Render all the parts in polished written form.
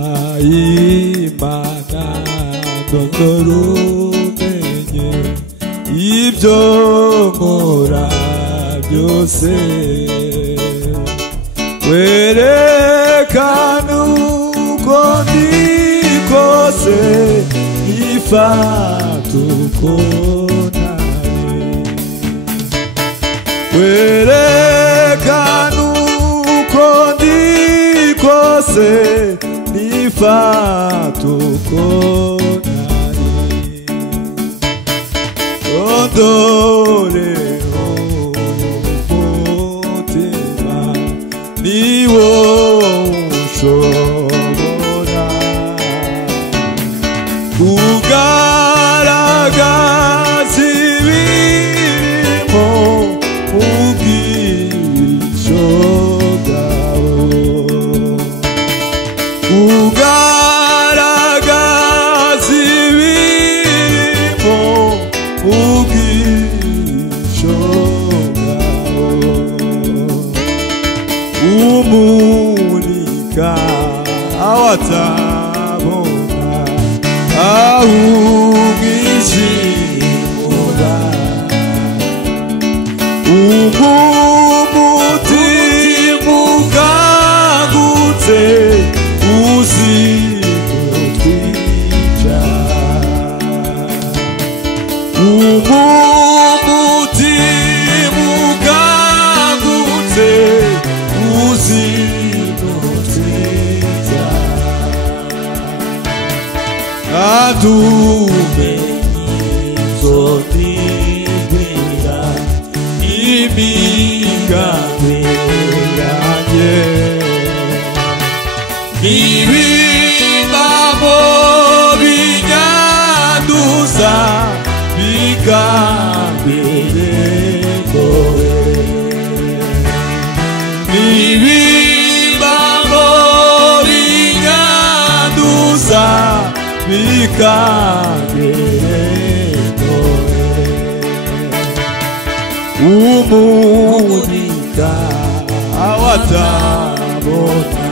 Imana ndorumenye ibyo nkora byose werekana uko ndi kose ifata uko ntari werekana uko ndi kose ifata uko ntari ondore umutima niwo ushobora kugaragaza ibirimo mu bwico bwawe kugaragaza ibirimo mu bwico bwawe umurika awatabona ahumwijimura umutima ukangutse uzimutwica umutima ukangutse uzimutwica adumenye nzonibwira imigambi yanjye ibibamo binyanduza bigambirekowe ibibamo binyanduza bigambirekowe umurika awatabona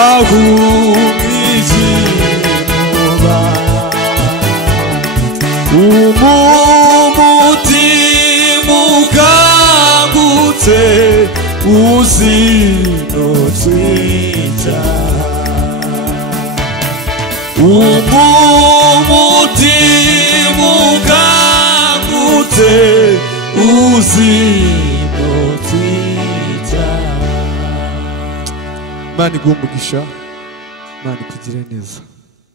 ahumwijimura umutima ukangutse uzinotwica umutima ukangutse uzinotwica. Imana iguhe umugisha, Imana ikugire neza.